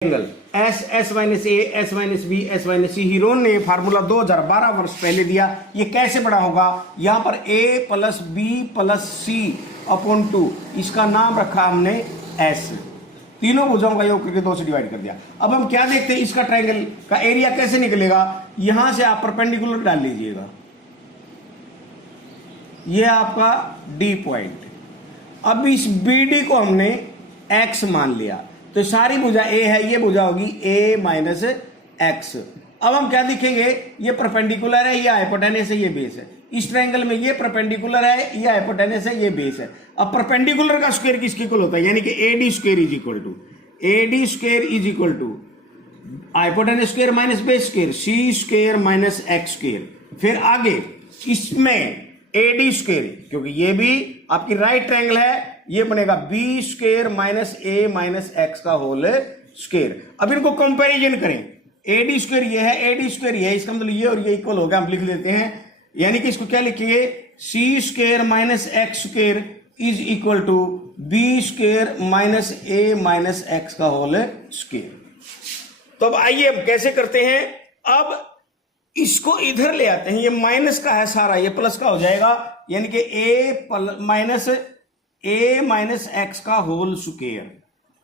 Angle S S minus A S minus B S minus C. Heron ने formula 2012 वर्ष पहले दिया। ये कैसे बड़ा होगा? यहां पर a plus B plus C upon 2, इसका नाम रखा हमने एस। तीनों भुजाओं का योग करके 2 से डिवाइड कर दिया। अब हम क्या देखते हैं, इसका ट्रायंगल का एरिया कैसे निकलेगा। यहां से आप परपेंडिकुलर डाल लीजिएगा, ये आपका डी पॉइंट। अब इस बी डी को हमने एक्स मान लिया, तो सारी भुजा ए है, ये भुजा होगी ए माइनस एक्स। अब हम क्या दिखेंगे, ये परपेंडिकुलर है, ये हाइपोटेनस है, ये बेस है। इस ट्रायंगल में ये परपेंडिकुलर है, ये हाइपोटेनस है, ये बेस है। अब परपेंडिकुलर का स्क्वायर किसके इक्वल होता है, यानी कि A D square is equal to hypotenuse square minus base square C square minus X square. फिर आगे इसमें ए डी स्क्वायर, क्योंकि ये भी आपकी राइट ट्रायंगल है, ये बनेगा B square minus A minus X का होल स्क्वायर। अब इनको कंपैरिजन करें, ए डी स्क्वायर ये है, ए डी स्क्वायर ये है, इसका मतलब ये और ये इक्वल हो गया, हम लिख लेते हैं। यानी कि इसको क्या लिखिए, C square minus X square is equal to B square minus A minus X का होल स्क्वायर। तो अब आइए हम कैसे करते हैं, अब इसको इधर ले आते हैं। ये माइनस का है सारा, ये प्लस का हो जाएगा, यानी कि ए माइनस एक्स का होल स्क्वायर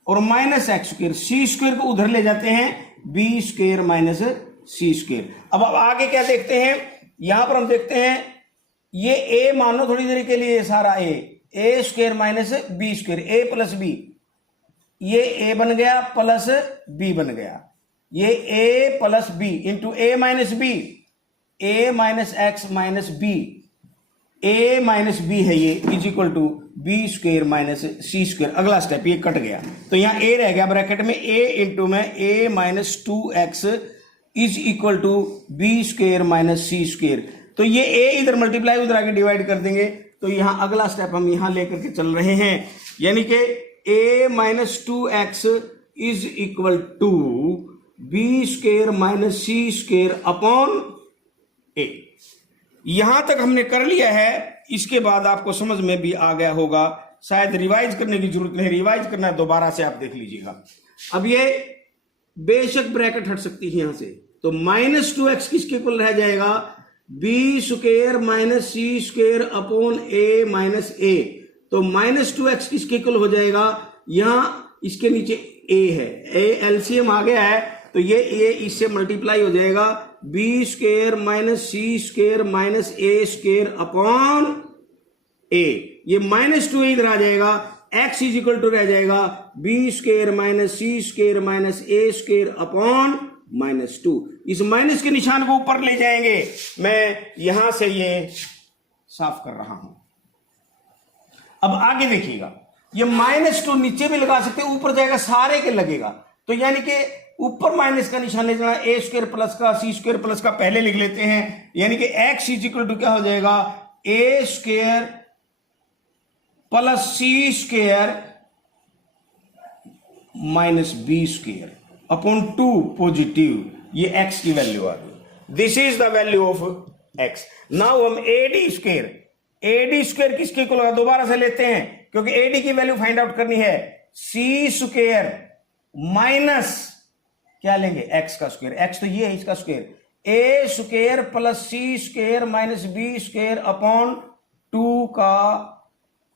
और minus X square, C square को उधर ले जाते हैं, B square minus C square. अब आगे क्या देखते हैं, यहां पर हम देखते हैं ये ए मानो थोड़ी देर के लिए, सारा A square minus B square, A plus B, ये ए बन गया प्लस बी बन गया, ये A plus B into A minus B, A minus X minus B, A minus B है ये, is equal to B square minus C square. अगला step ये कट गया, तो यहां ए रह गया ब्रैकेट में, ए इंटू में A minus 2x is equal to B square minus C square. तो ये ए इधर मल्टीप्लाई उधर आके डिवाइड कर देंगे, तो यहां अगला स्टेप हम यहां लेकर के चल रहे हैं, यानी कि A minus 2x is equal to B square minus C square upon A. यहां तक हमने कर लिया है, इसके बाद आपको समझ में भी आ गया होगा, शायद रिवाइज करने की जरूरत नहीं, रिवाइज करना है दोबारा से आप देख लीजिएगा। अब ये बेशक ब्रैकेट हट सकती है यहां से, तो माइनस 2x किसके इक्वल रह जाएगा, B square minus C square upon ए माइनस ए। तो माइनस 2x किसके इक्वल हो जाएगा, यहां इसके नीचे ए है, ए एलसीएम आ गया है, तो ये ए इससे मल्टीप्लाई हो जाएगा, B square minus C square minus A square upon ए। ये माइनस 2 इधर आ जाएगा, एक्स इज इक्वल टू रह जाएगा B square minus C square minus A square upon minus 2। इस माइनस के निशान को ऊपर ले जाएंगे, मैं यहां से ये साफ कर रहा हूं। अब आगे देखिएगा, ये माइनस 2 नीचे भी लगा सकते, ऊपर जाएगा सारे के लगेगा, तो यानी कि ऊपर माइनस का निशान ले जाना, ए स्क्वायर प्लस का सी स्क्वायर प्लस का पहले लिख लेते हैं, यानी कि एक्स इज इक्वल टू क्या हो जाएगा, A square plus C square minus B square upon 2 positive, ये एक्स की वैल्यू आ गई। This is the value of X. Now हम एडी स्क्वायर किसके इक्वल होगा, दोबारा से लेते हैं, क्योंकि एडी की वैल्यू फाइंड आउट करनी है। सी स्क्वायर माइनस क्या लेंगे, एक्स का स्क्वायर, एक्स तो ये है इसका square, A square plus C square minus B square upon 2 का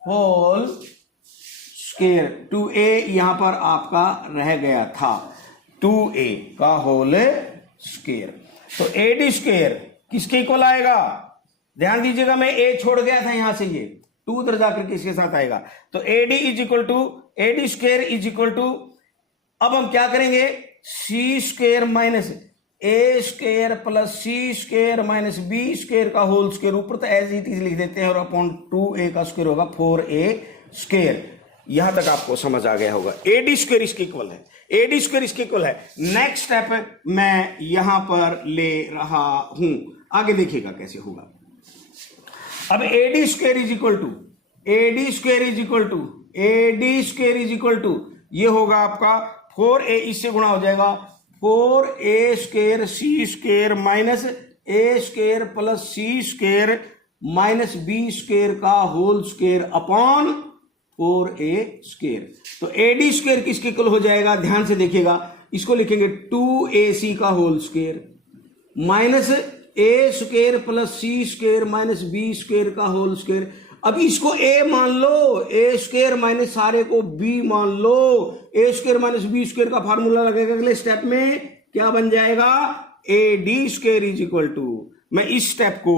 होल स्क्वायर। 2a यहां पर आपका रह गया था, 2a का होल स्क्वायर। तो एडी स्क्वायर किसके इक्वल आएगा, ध्यान दीजिएगा, मैं ए छोड़ गया था यहां से, ये 2 उधर जाकर किसके साथ आएगा, तो AD is equal to AD square is equal to, अब हम क्या करेंगे, C square minus A square plus C square minus B square का होल स्क्वायर, ऊपर तो एज इट इज लिख देते हैं, और अपॉन 2a का स्क्वायर होगा 4a स्क्वायर। यहां तक आपको समझ आ गया होगा, एडी स्क्वायर इसके इक्वल है, एडी स्क्वायर इसके इक्वल है। नेक्स्ट स्टेप मैं यहां पर ले रहा हूं, आगे देखिएगा कैसे होगा। अब AD square is equal to AD square is equal to AD square is equal to, ये होगा आपका 4a, इससे गुणा हो जाएगा 4a square C square minus A square plus C square minus B square का whole square upon 4a square. तो AD square किसके इक्वल हो जाएगा, ध्यान से देखिएगा, इसको लिखेंगे 2ac का whole square minus A square plus C square minus B square का होल स्क्वायर। अब इसको ए मान लो, ए स्क्वायर माइनस सारे को बी मान लो, A square minus B square का फार्मूला लगेगा अगले स्टेप में, क्या बन जाएगा, A D square is equal to, मैं इस स्टेप को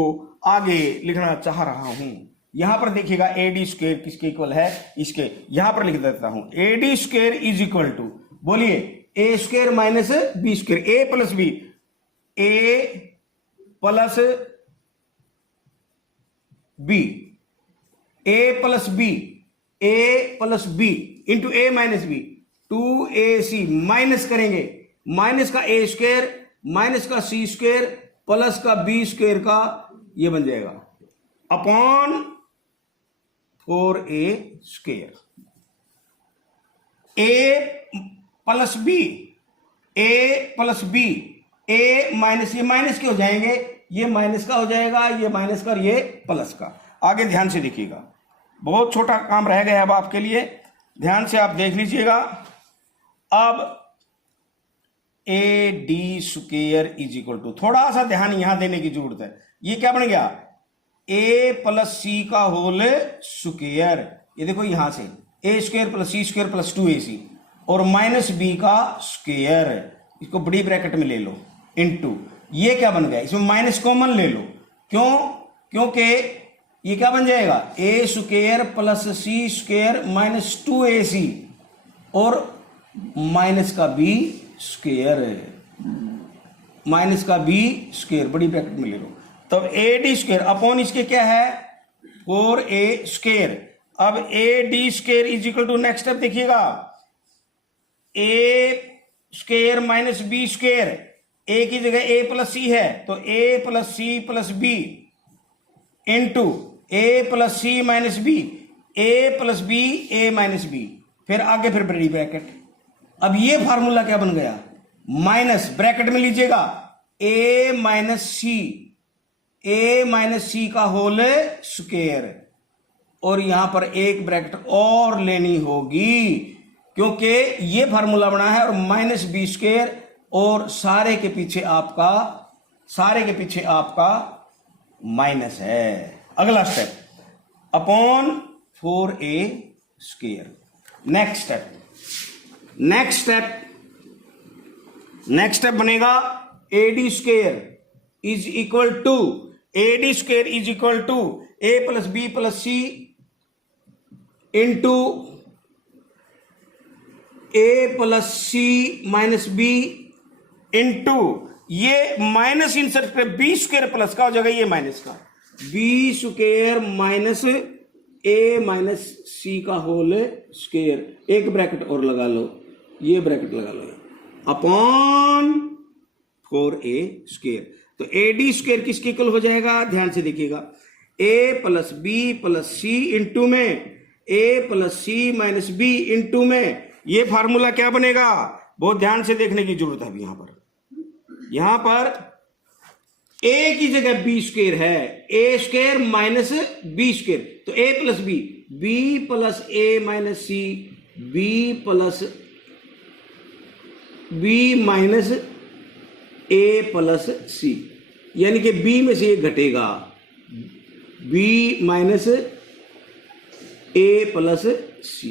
आगे लिखना चाह रहा हूं, यहां पर देखिएगा ए डी स्क्वायर किसके इक्वल है, इसके, यहां पर लिख देता हूं A D square is equal to, बोलिए A square minus B square, A plus B, A plus B, A plus B, A plus B into A minus B, 2ac minus करेंगे, माइनस का ए स्क्वायर माइनस का C square plus का B square का, ये बन जाएगा upon 4a square, A plus B, A plus B, A minus, ये minus के हो जाएंगे, ये माइनस का हो जाएगा, ये माइनस का, ये प्लस का। आगे ध्यान से देखिएगा, बहुत छोटा काम रह गया अब आपके लिए, ध्यान से आप देख लीजिएगा। अब A D square is equal to, थोड़ा सा ध्यान यहां देने की जरूरत है, ये क्या बन गया, ए प्लस सी का होल स्क्वायर, ये देखो यहां से ए square plus C square plus 2ac और माइनस बी का स्क्वायर, इसको बड़ी ब्रैकेट में ले लो, इनटू, ये क्या बन गया, इसमें माइनस कॉमन ले लो, क्यों, क्योंकि ये क्या बन जाएगा, A square plus C square minus 2ac और माइनस का बी स्क्वायर, माइनस का बी स्क्वायर बड़ी ब्रैकेट में ले लो, तब ए डी स्क्वायर अपॉन इसके क्या है 4a स्क्वायर। अब A D square is equal to, next step देखिएगा, A square minus B square, A की जगह ए प्लस सी है तो A plus C plus B into A plus C minus B, A plus B A minus B, फिर आगे फिर बड़ी bracket. अब ये फार्मूला क्या बन गया, माइनस ब्रैकेट में लीजिएगा ए माइनस सी, ए माइनस सी का होल स्क्वायर, और यहां पर एक ब्रैकेट और लेनी होगी क्योंकि ये फार्मूला बना है और माइनस बी स्क्वायर और सारे के पीछे आपका, सारे के पीछे आपका माइनस है। अगला step upon 4a square. Next step, next step, next step बनेगा A D square is equal to, A D square is equal to A plus B plus C into A plus C minus B into, ये minus insert पे B square plus का हो जाएगा, ये minus का B square minus A minus C का whole square, एक bracket और लगा लो, ये ब्रैकेट लगा लो, अपॉन 4a स्क्वायर। तो ए डी स्क्वायर किसके इक्वल हो जाएगा, ध्यान से देखिएगा, ए plus B plus C into में ए plus C minus B into में, ये फार्मूला क्या बनेगा, बहुत ध्यान से देखने की जरूरत है। अब यहां पर ए की जगह बी स्क्वायर है, ए स्क्वायर माइनस बी स्क्वायर, तो A plus B, B plus A minus C, B plus B minus A plus सी, यानी कि बी में से ये घटेगा, बी माइनस ए plus C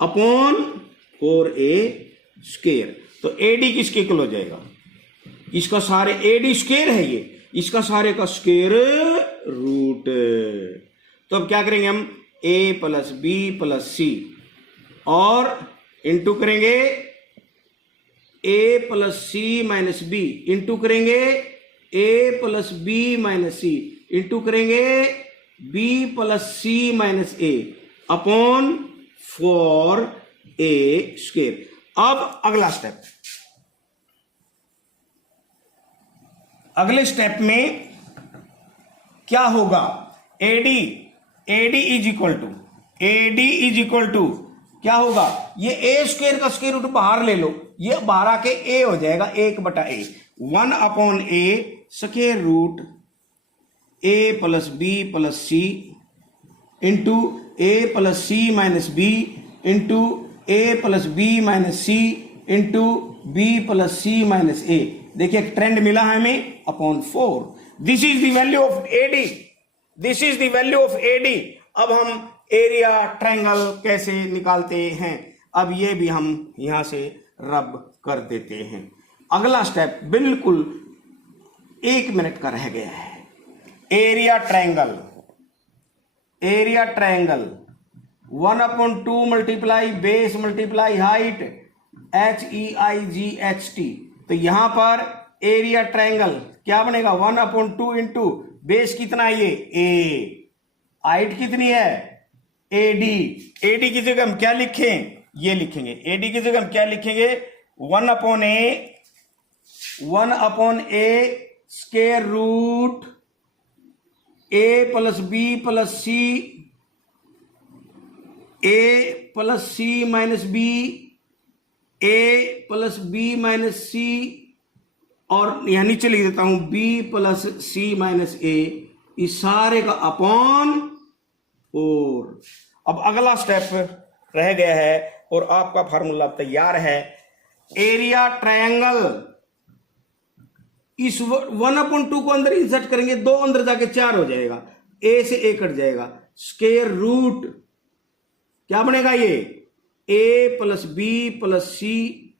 upon 4a square. तो ए डी किसके इक्वल हो जाएगा, इसका सारे, ए डी स्क्वायर है ये, इसका सारे का स्क्वायर रूट। तो अब क्या करेंगे हम, A plus B plus C और इंटू करेंगे A plus C minus B, into करेंगे A plus B minus C, into करेंगे B plus C minus A upon 4a square. अब अगला स्टेप, अगले स्टेप में क्या होगा, AD, AD is equal to, AD is equal to क्या होगा, ये ए स्क्वायर का स्क्वायर रूट बाहर ले लो, ये बाहर आके ए हो जाएगा, 1/a, 1 upon A square root A plus B plus C into A plus C minus B into A plus B minus C into B plus C minus A. देखिए एक ट्रेंड मिला है हमें upon 4। This is the value of AD, this is the value of AD. अब हम area triangle कैसे निकालते हैं, अब ये भी हम यहां से रब कर देते हैं। अगला स्टेप बिल्कुल 1 मिनट का रह गया है। Area triangle, area triangle 1/2 multiply base multiply height HEIGHT। तो यहां पर एरिया ट्रायंगल क्या बनेगा, 1/2 इंटू बेस कितना है ये ए, हाइट कितनी है एडी। एडी की जगह हम क्या लिखें, ये लिखेंगे। एडी की जगह हम क्या लिखेंगे, 1/a square root a plus B plus C, a plus C minus B, a plus B minus C, और यहां नीचे लिख देता हूं b plus C minus A, इस सारे का अपॉन 4। अब अगला स्टेप रह गया है और आपका फार्मूला तैयार है। एरिया ट्रायंगल, इस 1/2 को अंदर इंसर्ट करेंगे, 2 अंदर जाके 4 हो जाएगा, ए से ए कट जाएगा, स्क्वायर रूट क्या बनेगा ये A plus B plus C,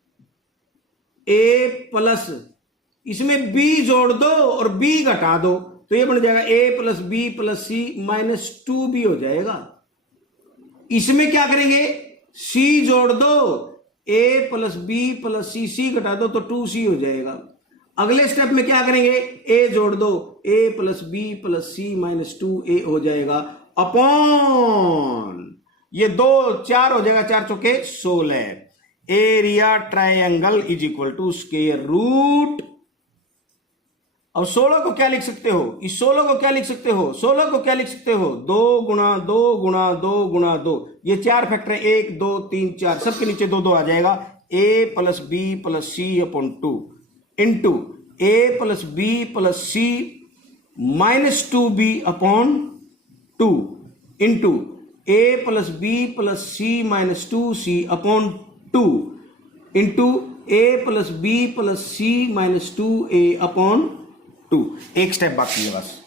A plus इसमें बी जोड़ दो और बी घटा दो, तो ये बन जाएगा ए plus B plus C minus 2b हो जाएगा। इसमें क्या करेंगे, सी जोड़ दो, ए प्लस बी प्लस सी, सी घटा दो तो 2c हो जाएगा। अगले स्टेप में क्या करेंगे, ए जोड़ दो, ए plus B plus C minus 2a हो जाएगा अपॉन ये 2 4 हो जाएगा, 4 चौके 16। Area triangle is equal to square root. अब 16 को क्या लिख सकते हो, इस 16 को क्या लिख सकते हो, 16 को क्या लिख सकते हो, 2 गुणा 2 गुणा 2 गुणा 2, ये 4 फैक्टर है, 1 2 3 4, सबके नीचे 2 2 आ जाएगा। a plus B plus C upon 2 into a plus B plus C minus 2b upon 2 into a plus B plus C minus 2c upon 2 into a plus B plus C minus 2a upon 2। एक step बाकी है बस।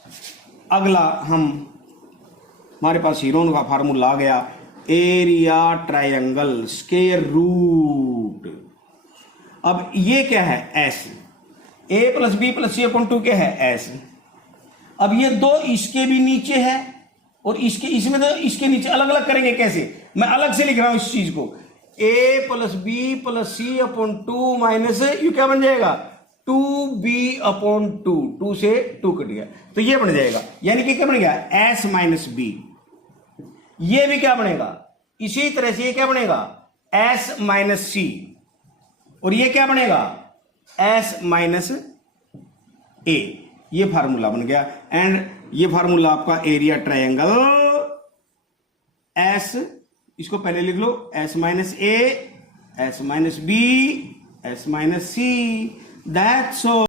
अगला हमारे पास Heron का formula आ गया, area triangle square root. अब ये क्या है S, a plus B plus C upon 2 क्या है एस। अब ये 2 इसके भी नीचे है और इसके, इसमें तो इसके नीचे अलग अलग करेंगे कैसे, मैं अलग से लिख रहा हूं इस चीज को, a plus B plus C upon 2 minus U क्या बन जाएगा 2b अपॉन 2, 2 से 2 कट गया तो ये बन जाएगा, यानी कि क्या बनेगा s माइनस बी। ये भी क्या बनेगा, इसी तरह से ये क्या बनेगा s माइनस सी, और ये क्या बनेगा s माइनस ए। ये फार्मूला बन गया। एंड ये फार्मूला आपका एरिया ट्रायंगल s, इसको पहले लिख लो, s minus A, s minus B, s minus C, that's all.